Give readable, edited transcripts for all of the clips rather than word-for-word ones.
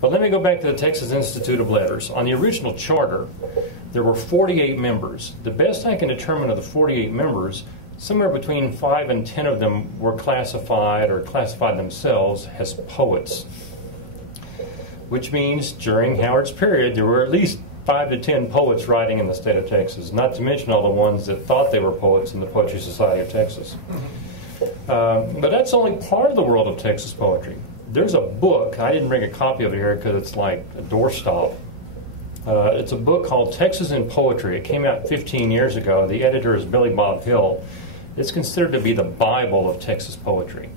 But let me go back to the Texas Institute of Letters. On the original charter, there were 48 members. The best I can determine of the 48 members, somewhere between 5 and 10 of them were classified or classified themselves as poets, which means during Howard's period there were at least 5 to 10 poets writing in the state of Texas, not to mention all the ones that thought they were poets in the Poetry Society of Texas. But that's only part of the world of Texas poetry. There's a book, I didn't bring a copy of it here because it's like a doorstop. It's a book called Texas in Poetry. It came out 15 years ago. The editor is Billy Bob Hill. It's considered to be the Bible of Texas poetry.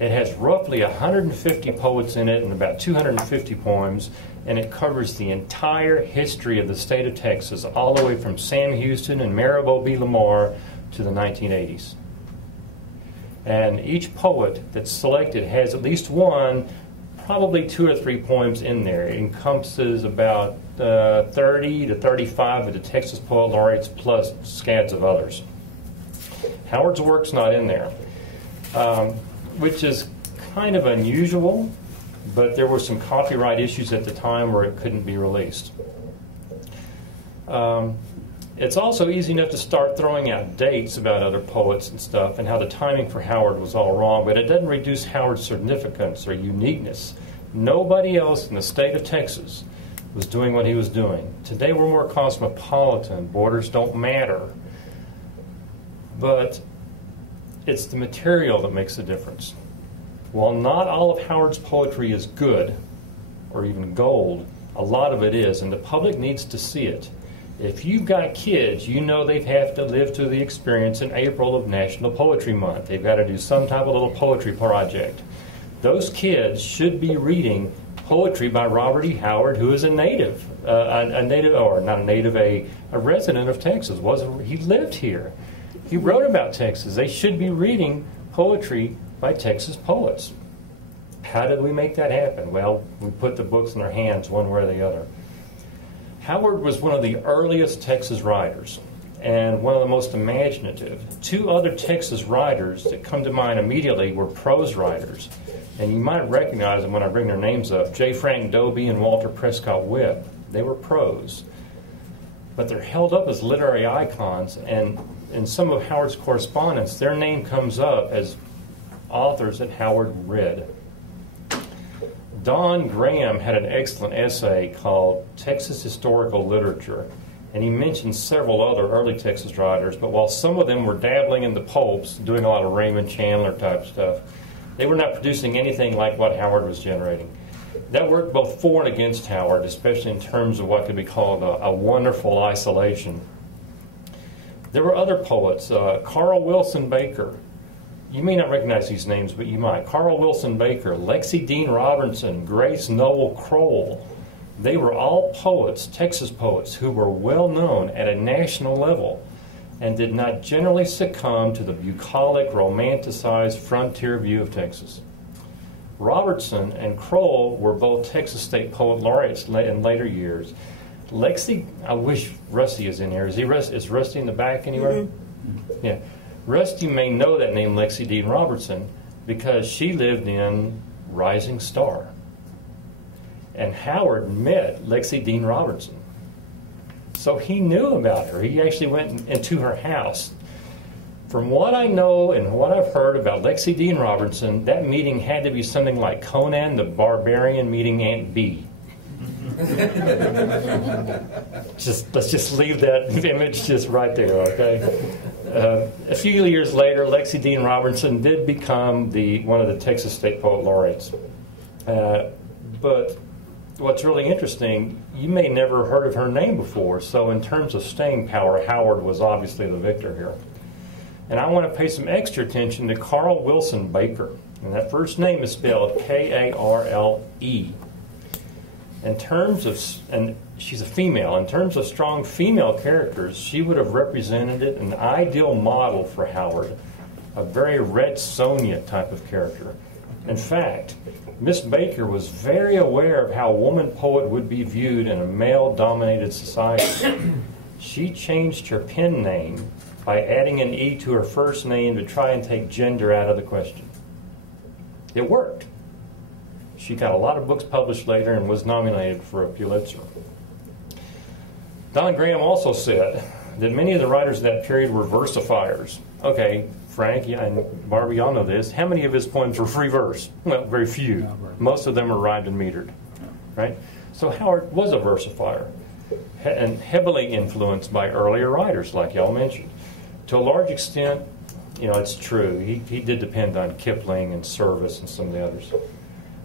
It has roughly 150 poets in it and about 250 poems, and it covers the entire history of the state of Texas, all the way from Sam Houston and Maribel B. Lamar to the 1980s. And each poet that's selected has at least one, probably 2 or 3 poems in there. It encompasses about 30 to 35 of the Texas Poet Laureates plus scads of others. Howard's work's not in there, which is kind of unusual, but there were some copyright issues at the time where it couldn't be released. It's also easy enough to start throwing out dates about other poets and stuff and how the timing for Howard was all wrong, but it doesn't reduce Howard's significance or uniqueness. Nobody else in the state of Texas was doing what he was doing. Today we're more cosmopolitan. Borders don't matter. But it's the material that makes the difference. While not all of Howard's poetry is good or even gold, a lot of it is, and the public needs to see it. If you've got kids, you know they have to live through the experience in April of National Poetry Month. They've got to do some type of little poetry project. Those kids should be reading poetry by Robert E. Howard, who is a native, a resident of Texas. He lived here. He wrote about Texas. They should be reading poetry by Texas poets. How did we make that happen? Well, we put the books in their hands one way or the other. Howard was one of the earliest Texas writers and one of the most imaginative. 2 other Texas writers that come to mind immediately were prose writers. And you might recognize them when I bring their names up. J. Frank Dobie and Walter Prescott Webb. They were prose. But they're held up as literary icons, and in some of Howard's correspondence, their name comes up as authors that Howard read. Don Graham had an excellent essay called Texas Historical Literature, and he mentioned several other early Texas writers, but while some of them were dabbling in the pulps, doing a lot of Raymond Chandler type stuff, they were not producing anything like what Howard was generating. That worked both for and against Howard, especially in terms of what could be called a wonderful isolation. There were other poets, Carl Wilson Baker. You may not recognize these names, but you might. Carl Wilson Baker, Lexi Dean Robertson, Grace Noel Kroll. They were all poets, Texas poets, who were well known at a national level and did not generally succumb to the bucolic, romanticized frontier view of Texas. Robertson and Kroll were both Texas State Poet Laureates in later years. Lexi, I wish Rusty is in here. Is Rusty in the back anywhere? Mm-hmm. Yeah. Rusty may know that name, Lexi Dean Robertson, because she lived in Rising Star. And Howard met Lexi Dean Robertson. So he knew about her. He actually went into her house. From what I know and what I've heard about Lexi Dean Robertson, that meeting had to be something like Conan the Barbarian meeting Aunt Bee. Let's just leave that image just right there, okay? A few years later, Lexi Dean Robertson did become one of the Texas State Poet Laureates. But what's really interesting, you may never heard of her name before, so in terms of staying power, Howard was obviously the victor here. And I want to pay some extra attention to Carl Wilson Baker. And that first name is spelled K-A-R-L-E. In terms of, and she's a female, in terms of strong female characters, she would have represented an ideal model for Howard, a very Red Sonja type of character. In fact, Miss Baker was very aware of how a woman poet would be viewed in a male-dominated society. She changed her pen name by adding an E to her first name to try and take gender out of the question. It worked. She got a lot of books published later and was nominated for a Pulitzer. Don Graham also said that many of the writers of that period were versifiers. Okay, Frank and Barbara, y'all know this. How many of his poems were free verse? Well, very few. Most of them were rhymed and metered, right? So Howard was a versifier and heavily influenced by earlier writers, like y'all mentioned. To a large extent, you know, it's true. He did depend on Kipling and Service and some of the others.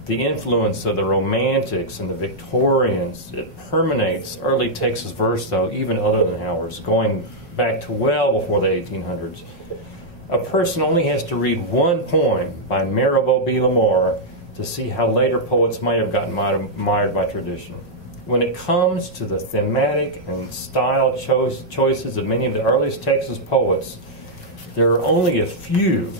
The influence of the Romantics and the Victorians, it permeates early Texas verse, though, even other than Howard's, going back to well before the 1800s. A person only has to read one poem by Maribel B. Lamar to see how later poets might have gotten mired by tradition. When it comes to the thematic and style choices of many of the earliest Texas poets, there are only a few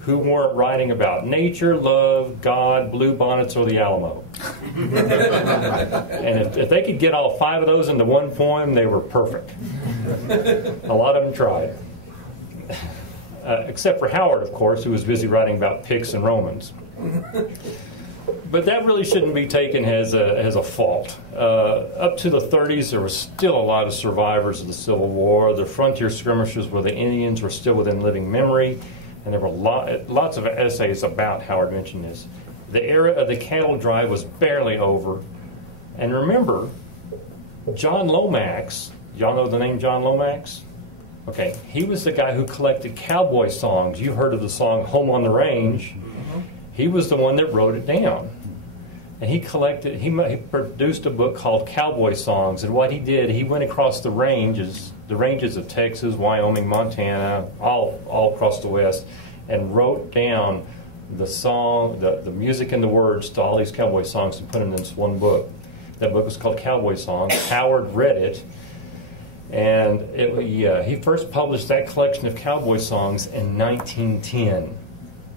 who weren't writing about nature, love, God, blue bonnets, or the Alamo. And if they could get all 5 of those into one poem, they were perfect. A lot of them tried. Except for Howard, of course, who was busy writing about Picts and Romans. But that really shouldn't be taken as a fault. Up to the 30s, there was still a lot of survivors of the Civil War. The frontier skirmishes with the Indians were still within living memory, and there were lots of essays about Howard mentioned this. The era of the cattle drive was barely over. And remember, John Lomax, y'all know the name John Lomax? Okay, he was the guy who collected cowboy songs. You heard of the song Home on the Range. He was the one that wrote it down. And he produced a book called Cowboy Songs. And what he did, he went across the ranges of Texas, Wyoming, Montana, all across the West, and wrote down the song, the music and the words to all these cowboy songs and put them in this one book. That book was called Cowboy Songs. Howard read it. And he first published that collection of cowboy songs in 1910.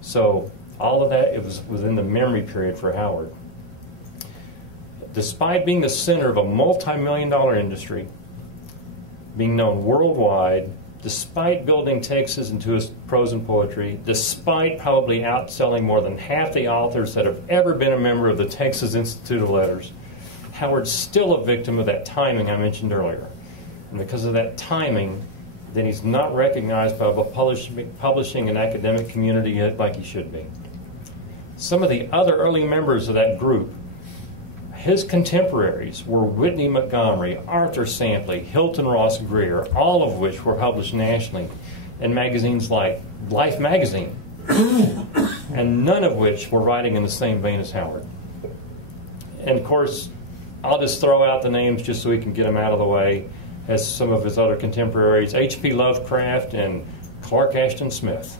So all of that, it was within the memory period for Howard. Despite being the center of a multi-million-dollar industry, being known worldwide, despite building Texas into his prose and poetry, despite probably outselling more than half the authors that have ever been a member of the Texas Institute of Letters, Howard's still a victim of that timing I mentioned earlier. And because of that timing, then he's not recognized by the publishing and academic community yet like he should be. Some of the other early members of that group, his contemporaries, were Whitney Montgomery, Arthur Sampley, Hilton Ross Greer, all of which were published nationally in magazines like Life magazine, and none of which were writing in the same vein as Howard. And of course, I'll just throw out the names just so we can get them out of the way, as some of his other contemporaries, H.P. Lovecraft and Clark Ashton Smith.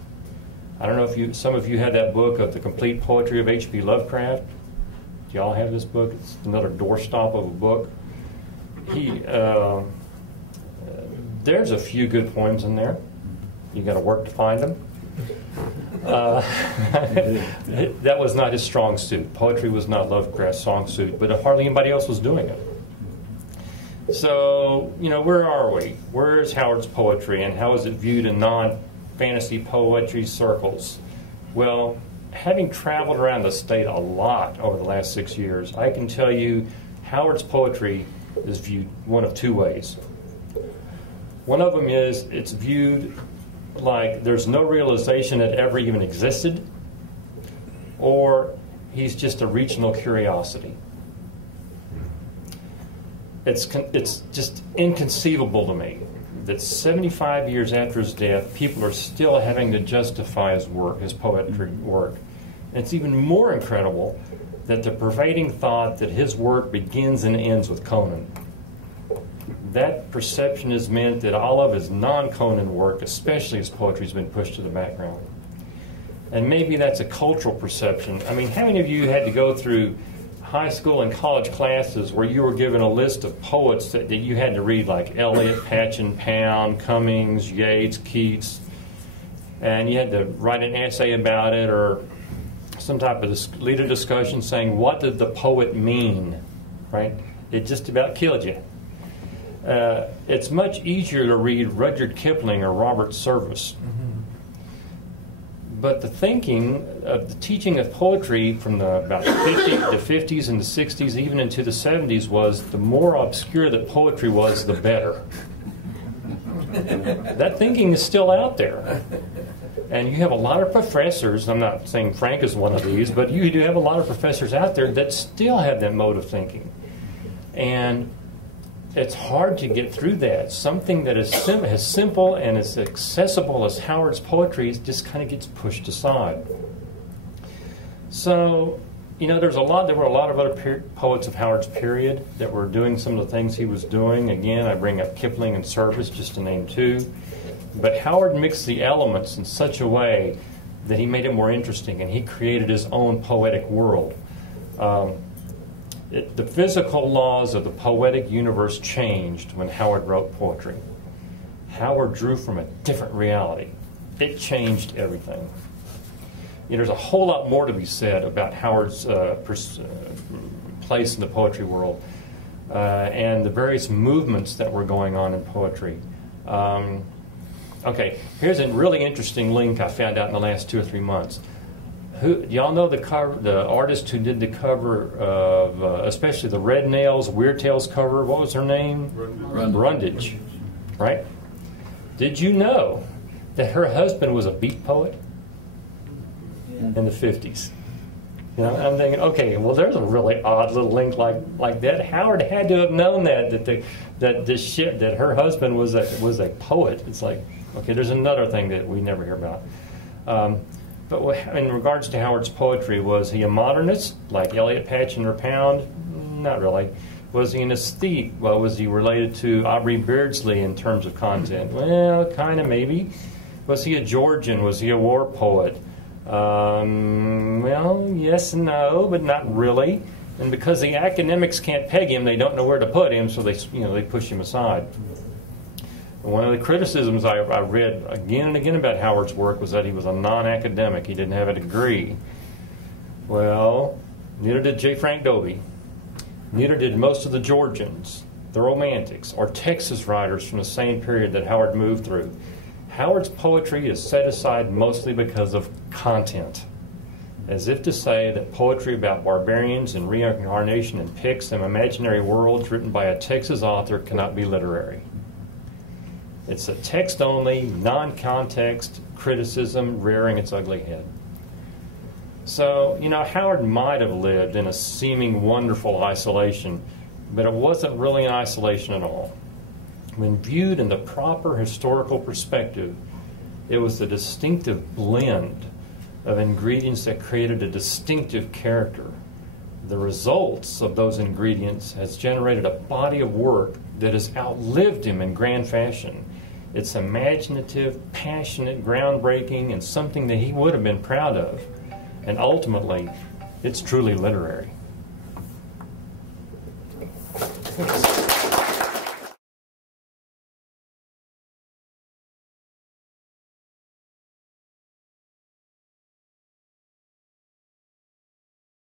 I don't know if some of you had that book of The Complete Poetry of H.P. Lovecraft. Do y'all have this book? It's another doorstop of a book. There's a few good poems in there. You got to work to find them. That was not his strong suit. Poetry was not Lovecraft's strong suit, but hardly anybody else was doing it. So, you know, where are we? Where is Howard's poetry, and how is it viewed in non-fantasy poetry circles? Well, having traveled around the state a lot over the last 6 years, I can tell you Howard's poetry is viewed one of 2 ways. One of them is it's viewed like there's no realization it ever even existed, or he's just a regional curiosity. It's just inconceivable to me that 75 years after his death, people are still having to justify his work, his poetry work. And it's even more incredible that the pervading thought that his work begins and ends with Conan. That perception has meant that all of his non-Conan work, especially his poetry, has been pushed to the background. And maybe that's a cultural perception. I mean, how many of you had to go through high school and college classes where you were given a list of poets that you had to read, like Eliot, Patch and Pound, Cummings, Yeats, Keats, and you had to write an essay about it or some type of lead a discussion saying, what did the poet mean, right? It just about killed you. It's much easier to read Rudyard Kipling or Robert Service. But the thinking of the teaching of poetry from about the 50s and the 60s, even into the 70s, was the more obscure that poetry was, the better. That thinking is still out there. And you have a lot of professors, I'm not saying Frank is one of these, but you do have a lot of professors out there that still have that mode of thinking. And it's hard to get through that. Something that is as simple and as accessible as Howard's poetry just kind of gets pushed aside. So, you know, there were a lot of other poets of Howard's period that were doing some of the things he was doing. Again, I bring up Kipling and Service, just to name two. But Howard mixed the elements in such a way that he made it more interesting, and he created his own poetic world. The physical laws of the poetic universe changed when Howard wrote poetry. Howard drew from a different reality. It changed everything. You know, there's a whole lot more to be said about Howard's place in the poetry world and the various movements that were going on in poetry. Okay, here's a really interesting link I found out in the last 2 or 3 months. Y'all know the artist who did the cover of, especially the Red Nails, Weird Tales cover? What was her name? Brundage, right? Did you know that her husband was a beat poet in the 50s? You know, I'm thinking, okay, well, there's a really odd little link like that. Howard had to have known that her husband was a poet. It's like, okay, there's another thing that we never hear about. But in regards to Howard's poetry, was he a modernist, like Eliot Patchen or Pound? Not really. Was he an aesthete? Well, was he related to Aubrey Beardsley in terms of content? Well, kind of, maybe. Was he a Georgian? Was he a war poet? Well, yes and no, but not really. And because the academics can't peg him, they don't know where to put him, so they push him aside. One of the criticisms I read again and again about Howard's work was that he was a non-academic. He didn't have a degree. Well, neither did J. Frank Dobie. Neither did most of the Georgians, the Romantics, or Texas writers from the same period that Howard moved through. Howard's poetry is set aside mostly because of content, as if to say that poetry about barbarians and reincarnation and Picts and imaginary worlds written by a Texas author cannot be literary. It's a text-only, non-context criticism rearing its ugly head. So, you know, Howard might have lived in a seeming wonderful isolation, but it wasn't really an isolation at all. When viewed in the proper historical perspective, it was the distinctive blend of ingredients that created a distinctive character. The results of those ingredients has generated a body of work that has outlived him in grand fashion. It's imaginative, passionate, groundbreaking, and something that he would have been proud of. And ultimately, it's truly literary. Thanks.